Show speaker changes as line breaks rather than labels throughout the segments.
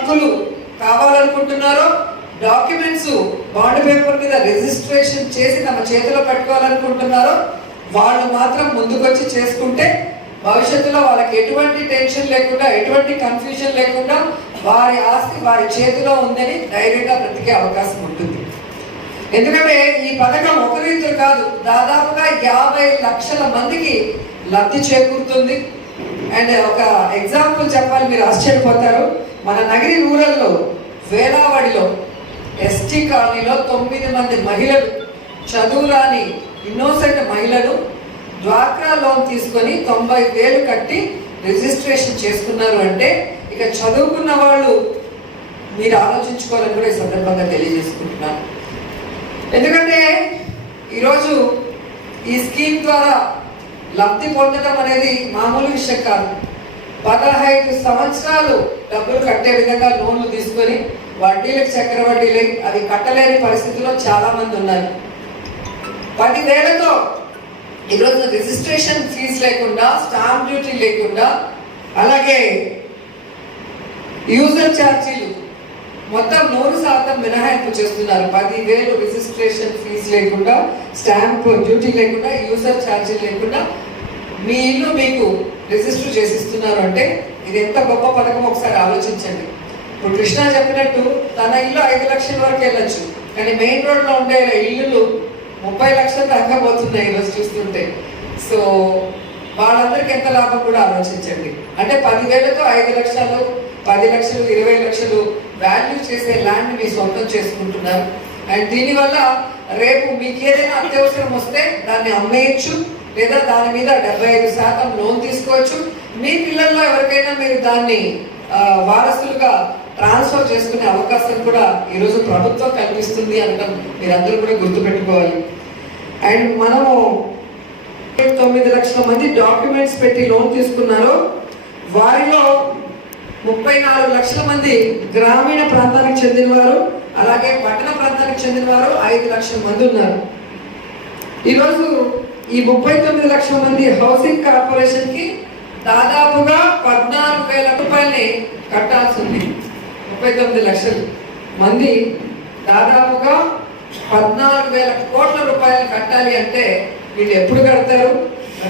హక్కులు కావాలనుకుంటున్నారో documents bond paper మీద రిజిస్ట్రేషన్ చేసి తమ చేతిలో పెట్టుకోవాలనుకుంటున్నారో వాళ్ళు మాత్రం ముందుకొచ్చి చేసుకుంటే భవిష్యత్తులో వాళ్ళకి ఎటువంటి టెన్షన్ లేకుండా ఎటువంటి కన్ఫ్యూజన్ లేకుండా వారి ఆస్తి వారి చేతిలో ఉందని ధైర్యంగా బ్రతికే అవకాశం ఉంటుంది. ఎందుకంటే ఈ పథకం ఒక ఒకరిద్దరు కాదు దాదాపుగా యాభై లక్షల మందికి లబ్ధి చేకూరుతుంది. అండ్ ఒక ఎగ్జాంపుల్ చెప్పాలి మీరు ఆశ్చర్యపోతారు. మన నగరి రూరల్లో వేలావాడిలో ఎస్టీ కాలనీలో తొమ్మిది మంది మహిళలు చదువురాని ఇన్నోసెంట్ మహిళలు డ్వాక్రా లోన్ తీసుకొని తొంభై వేలు కట్టి రిజిస్ట్రేషన్ చేసుకున్నారు అంటే ఇక చదువుకున్న వాళ్ళు మీరు ఆలోచించుకోవాలని కూడా ఈ సందర్భంగా తెలియజేసుకుంటున్నాను. ఎందుకంటే ఈరోజు ఈ స్కీమ్ ద్వారా లబ్ధి పొందడం అనేది మామూలు విషయం కాదు. పదహైదు సంవత్సరాలు డబ్బులు కట్టే విధంగా లోన్లు తీసుకొని వడ్డీలకు చక్రవడ్డీలు అవి కట్టలేని పరిస్థితిలో చాలా మంది ఉన్నారు పదివేలతో ఈరోజు రిజిస్ట్రేషన్ ఫీజు లేకుండా స్టాంప్ డ్యూటీ లేకుండా అలాగే యూజర్ ఛార్జీలు మొత్తం నూరు శాతం మినహాయింపు చేస్తున్నారు. పదివేలు రిజిస్ట్రేషన్ ఫీజు లేకుండా స్టాంప్ డ్యూటీ లేకుండా యూజర్ ఛార్జీలు లేకుండా మీ ఇల్లు మీకు రిజిస్టర్ చేసిస్తున్నారు అంటే ఇది ఎంత గొప్ప పథకం ఒకసారి ఆలోచించండి. ఇప్పుడు కృష్ణ చెప్పినట్టు తన ఇల్లు ఐదు లక్షల వరకు వెళ్ళొచ్చు. కానీ మెయిన్ రోడ్లో ఉండే ఇల్లులు ముప్పై లక్షల దాకా పోతున్నాయి ఈరోజు చూస్తుంటే. సో వాళ్ళందరికీ ఎంత లాభం కూడా ఆలోచించండి. అంటే పదివేలతో ఐదు లక్షలు పది లక్షలు ఇరవై లక్షలు వాల్యూ చేసే ల్యాండ్ మీ సొంతం చేసుకుంటున్నారు. అండ్ దీనివల్ల రేపు మీకు ఏదైనా అత్యవసరం వస్తే దాన్ని అమ్మేయచ్చు లేదా దాని మీద డెబ్బై ఐదు శాతం లోన్ తీసుకోవచ్చు. మీ పిల్లల్లో ఎవరికైనా మీరు దాన్ని వారసులుగా ట్రాన్స్ఫర్ చేసుకునే అవకాశం కూడా ఈరోజు ప్రభుత్వం కల్పిస్తుంది అనడం మీరందరూ కూడా గుర్తుపెట్టుకోవాలి. అండ్ మనము తొమ్మిది లక్షల మంది డాక్యుమెంట్స్ పెట్టి లోన్ తీసుకున్నారు వారిలో ముప్పై నాలుగు లక్షల మంది గ్రామీణ ప్రాంతానికి చెందినవారు అలాగే పట్టణ ప్రాంతానికి చెందినవారు ఐదు లక్షల మంది ఉన్నారు. ఈరోజు ఈ ముప్పై తొమ్మిది లక్షల మంది హౌసింగ్ కార్పొరేషన్కి దాదాపుగా పద్నాలుగు వేల రూపాయలని కట్టాల్సి ఉంది. ముప్పై తొమ్మిది లక్షలు మంది దాదాపుగా పద్నాలుగు వేల కోట్ల రూపాయలు కట్టాలి అంటే వీళ్ళు ఎప్పుడు కడతారు?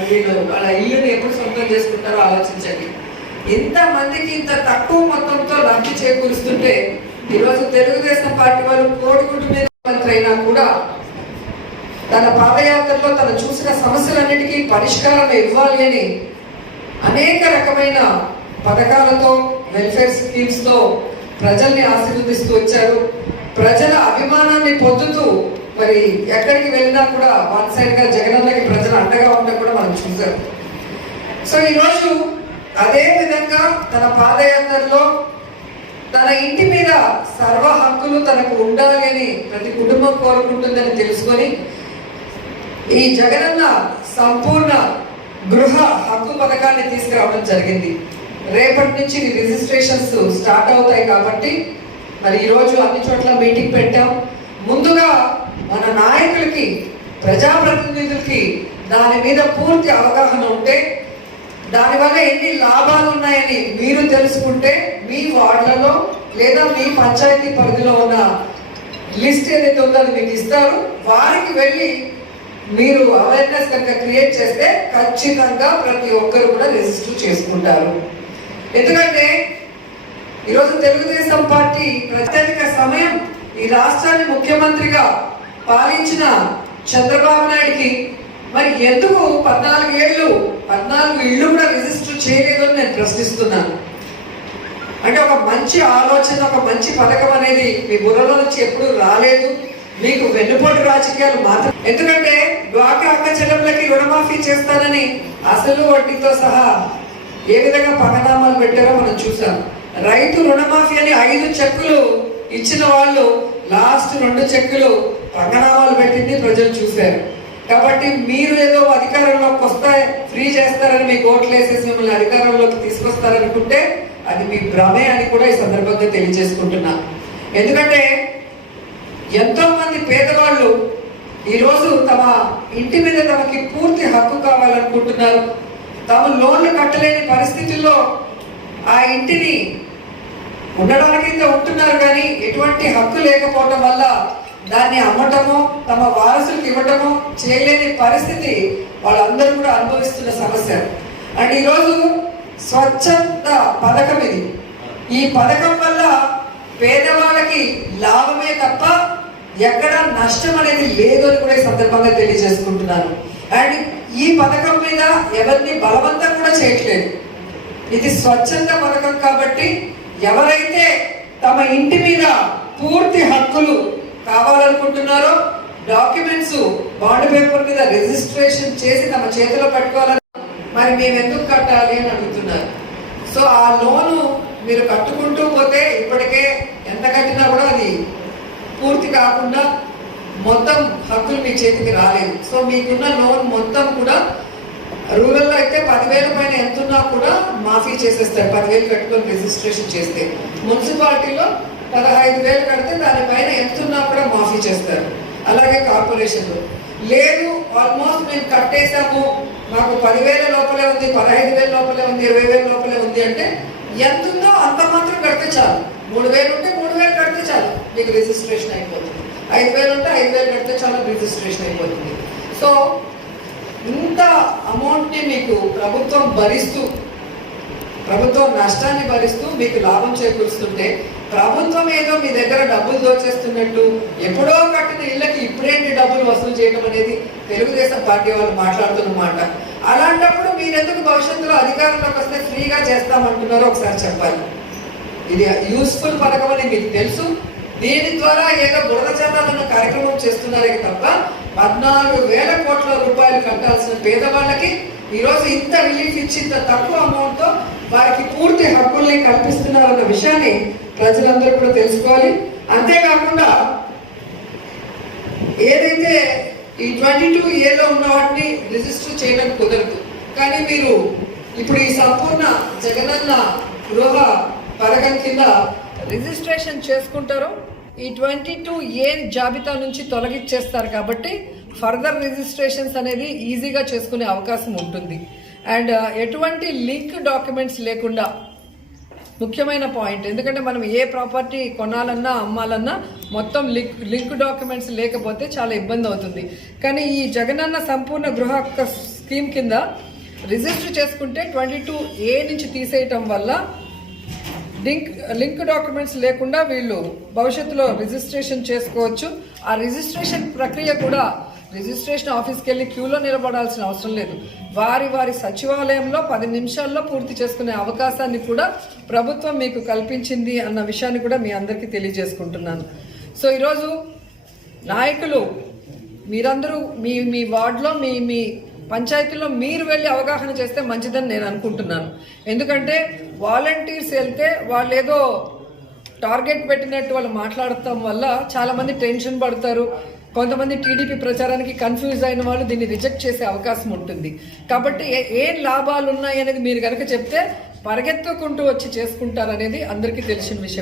వీళ్ళు వాళ్ళ ఇల్లుని ఎప్పుడు సొంతం చేసుకుంటారో ఆలోచించండి. ఇంత మందికి ఇంత తక్కువ మొత్తంతో లబ్ధి చేకూరుస్తుంటే ఈరోజు తెలుగుదేశం పార్టీ వాళ్ళు కోడిగుడ్డు మీద మంత్రి అయినా కూడా తన పాదయాత్రలో తను చూసిన సమస్యలన్నిటికీ పరిష్కారం ఇవ్వాలి అని అనేక రకమైన పథకాలతో వెల్ఫేర్ స్కీమ్స్తో ప్రజల్ని ఆశీర్వదిస్తూ వచ్చారు. ప్రజల అభిమానాన్ని పొందుతూ మరి ఎక్కడికి వెళ్ళినా కూడా వన్ సైడ్గా జగనన్నకి ప్రజలు అండగా ఉండడం కూడా మనం చూసాం సో ఈరోజు అదే విధంగా తన పాదయాత్రలో తన ఇంటి మీద సర్వ హక్కులు తనకు ఉండాలి అని ప్రతి కుటుంబం కోరుకుంటుందని తెలుసుకొని ఈ జగనన్న సంపూర్ణ గృహ హక్కు పథకాన్ని తీసుకురావడం జరిగింది. రేపటి నుంచి రిజిస్ట్రేషన్స్ స్టార్ట్ అవుతాయి కాబట్టి మరి ఈరోజు అన్ని చోట్ల మీటింగ్ పెట్టాం. ముందుగా మన నాయకులకి ప్రజాప్రతినిధులకి దాని మీద పూర్తి అవగాహన ఉంటే దానివల్ల ఎన్ని లాభాలు ఉన్నాయని మీరు తెలుసుకుంటే మీ వార్డులలో లేదా మీ పంచాయతీ పరిధిలో ఉన్న లిస్ట్ ఏదైతే ఉందో అది మీకు ఇస్తారు. వారికి వెళ్ళి మీరు అవేర్నెస్ కనుక క్రియేట్ చేస్తే ఖచ్చితంగా ప్రతి ఒక్కరు కూడా రిజిస్టర్ చేసుకుంటారు. ఎందుకంటే ఈరోజు తెలుగుదేశం పార్టీ ప్రత్యేక సమయం ఈ రాష్ట్రాన్ని ముఖ్యమంత్రిగా పాలించిన చంద్రబాబు నాయుడికి మరి ఎందుకు పద్నాలుగు ఏళ్ళు పద్నాలుగు ఇళ్ళు కూడా రిజిస్టర్ చేయలేదు అని నేను ప్రశ్నిస్తున్నాను. అంటే ఒక మంచి ఆలోచన ఒక మంచి పథకం అనేది మీ బుర్రలో నుంచి ఎప్పుడు రాలేదు. మీకు వెన్నుపోటు రాజకీయాలు మాత్రం ఎందుకంటే డ్వాక్రా అక్క చెల్లెళ్ళకి రుణమాఫీ చేస్తానని అసలు వడ్డీతో సహా ఏ విధంగా పగనామాలు పెట్టారో మనం చూసాం రైతు రుణమాఫీ అని ఐదు చెక్కులు ఇచ్చిన వాళ్ళు లాస్ట్ రెండు చెక్కులు పగనామాలు పెట్టింది ప్రజలు చూశారు. కాబట్టి మీరు ఏదో అధికారంలోకి వస్తే ఫ్రీ చేస్తారని మీకు ఓట్లు వేసేసి మిమ్మల్ని అధికారంలోకి తీసుకొస్తారనుకుంటే అది మీ భ్రమే అని కూడా ఈ సందర్భంగా తెలియజేసుకుంటున్నా. ఎందుకంటే ఎంతో మంది పేదవాళ్ళు ఈరోజు తమ ఇంటి మీద తమకి పూర్తి హక్కు కావాలనుకుంటున్నారు. తాము లోన్లు కట్టలేని పరిస్థితుల్లో ఆ ఇంటిని ఉండడానికి ఉంటున్నారు కానీ ఎటువంటి హక్కు లేకపోవటం వల్ల దాన్ని అమ్మటమో తమ వారసులకు ఇవ్వటమో చేయలేని పరిస్థితి వాళ్ళందరూ కూడా అనుభవిస్తున్న సమస్య. అండ్ ఈరోజు స్వచ్ఛంద పథకం ఇది. ఈ పథకం వల్ల పేదవాళ్ళకి లాభమే తప్ప ఎక్కడ నష్టం అనేది లేదు అని కూడా ఈ సందర్భంగా తెలియజేసుకుంటున్నాను. అండ్ ఈ పథకం మీద ఎవరిని బలవంతం కూడా చేయట్లేదు. ఇది స్వచ్ఛంద పథకం కాబట్టి ఎవరైతే తమ ఇంటి మీద పూర్తి హక్కులు కావాలనుకుంటున్నారో డాక్యుమెంట్స్ బాండ్ పేపర్ మీద రిజిస్ట్రేషన్ చేసి తమ చేతిలో పెట్టుకోవాలని మరి మేము ఎందుకు కట్టాలి అని అడుగుతున్నారు. సో ఆ లోను మీరు కట్టుకుంటూ పోతే ఇప్పటికే ఎంత కట్టినా కూడా అది పూర్తి కాకుండా మొత్తం హక్కులు మీ చేతికి రాలేదు. సో మీకున్న లోన్ మొత్తం కూడా రూరల్లో అయితే పదివేల పైన ఎంత ఉన్నా కూడా మాఫీ చేసేస్తారు. పదివేలు కట్టుకొని రిజిస్ట్రేషన్ చేస్తే. మున్సిపాలిటీలో పదహైదు వేలు కడితే దానిపైన ఎంత ఉన్నా కూడా మాఫీ చేస్తారు. అలాగే కార్పొరేషన్లో. లేదు ఆల్మోస్ట్ మేము కట్టేశాము. మాకు పదివేల లోపలే ఉంది పదహైదు వేల లోపలే ఉంది ఇరవై వేల లోపలే ఉంది అంటే ఎంత ఉందో అంత మాత్రం కడితే చాలు. మూడు వేలు ఉంటే మూడు వేలు కడితే చాలు. మీకు రిజిస్ట్రేషన్ అయిపోతుంది. ఐదు వేలు ఉంటే ఐదు వేలు కడితే చాలు రిజిస్ట్రేషన్ అయిపోతుంది. సో ఇంత అమౌంట్ని మీకు ప్రభుత్వం భరిస్తూ ప్రభుత్వం నష్టాన్ని భరిస్తూ మీకు లాభం చేకూరుస్తుంటే ప్రభుత్వం ఏదో మీ దగ్గర డబ్బులు దోచేస్తున్నట్టు ఎప్పుడో కట్టిన ఇళ్ళకి ఇప్పుడేంటి డబ్బులు వసూలు చేయడం అనేది తెలుగుదేశం పార్టీ వాళ్ళు మాట్లాడుతున్నమాట అలాంటప్పుడు మీరెందుకు భవిష్యత్తులో అధికారంలోకి వస్తే ఫ్రీగా చేస్తామంటున్నారో ఒకసారి చెప్పాలి. ఇది యూస్ఫుల్ పథకం అని మీకు తెలుసు. దీని ద్వారా ఏదో బురద చట్టాలన్న కార్యక్రమం చేస్తున్నారే తప్ప పద్నాలుగు వేల కోట్ల రూపాయలు కట్టాల్సిన పేదవాళ్ళకి ఈరోజు ఇంత రిలీఫ్ ఇచ్చి ఇంత తక్కువ అమౌంట్తో వారికి పూర్తి హక్కుల్ని కల్పిస్తున్నారన్న విషయాన్ని ప్రజలందరూ కూడా తెలుసుకోవాలి. అంతేకాకుండా ఏదైతే ఈ ట్వంటీ టూ ఏలో ఉన్న వాటిని రిజిస్టర్ చేయడం కుదరదు. కానీ మీరు ఇప్పుడు ఈ సంపూర్ణ జగనన్న గృహ పథకం కింద రిజిస్ట్రేషన్ చేసుకుంటారో ఈ ట్వంటీ టూ ఏ జాబితా నుంచి తొలగించేస్తారు కాబట్టి ఫర్దర్ రిజిస్ట్రేషన్స్ అనేది ఈజీగా చేసుకునే అవకాశం ఉంటుంది. అండ్ ఎటువంటి లింక్ డాక్యుమెంట్స్ లేకుండా ముఖ్యమైన పాయింట్. ఎందుకంటే మనం ఏ ప్రాపర్టీ కొనాలన్నా అమ్మాలన్నా మొత్తం లింక్ లింక్ డాక్యుమెంట్స్ లేకపోతే చాలా ఇబ్బంది అవుతుంది. కానీ ఈ జగనన్న సంపూర్ణ గృహ స్కీమ్ కింద రిజిస్టర్ చేసుకుంటే ట్వంటీ టూ ఏ నుంచి తీసేయటం వల్ల లింక్ లింక్ డాక్యుమెంట్స్ లేకుండా వీళ్ళు భవిష్యత్తులో రిజిస్ట్రేషన్ చేసుకోవచ్చు. ఆ రిజిస్ట్రేషన్ ప్రక్రియ కూడా రిజిస్ట్రేషన్ ఆఫీస్కి వెళ్ళి క్యూలో నిలబడాల్సిన అవసరం లేదు. వారి వారి సచివాలయంలో పది నిమిషాల్లో పూర్తి చేసుకునే అవకాశాన్ని కూడా ప్రభుత్వం మీకు కల్పించింది అన్న విషయాన్ని కూడా మీ అందరికీ తెలియజేసుకుంటున్నాను. సో ఈరోజు నాయకులు మీరందరూ మీ మీ వార్డులో మీ మీ పంచాయతీలో మీరు వెళ్ళి అవగాహన చేస్తే మంచిదని నేను అనుకుంటున్నాను. ఎందుకంటే వాలంటీర్స్ వెళ్తే వాళ్ళు ఏదో టార్గెట్ పెట్టినట్టు వాళ్ళు మాట్లాడటం వల్ల చాలామంది టెన్షన్ పడతారు. కొంతమంది టీడీపీ ప్రచారానికి కన్ఫ్యూజ్ అయిన వాళ్ళు దీన్ని రిజెక్ట్ చేసే అవకాశం ఉంటుంది. కాబట్టి ఏం లాభాలు ఉన్నాయి అనేది మీరు కనుక చెప్తే పరిగెత్తుకుంటూ వచ్చి చేసుకుంటారనేది అందరికీ తెలిసిన విషయం.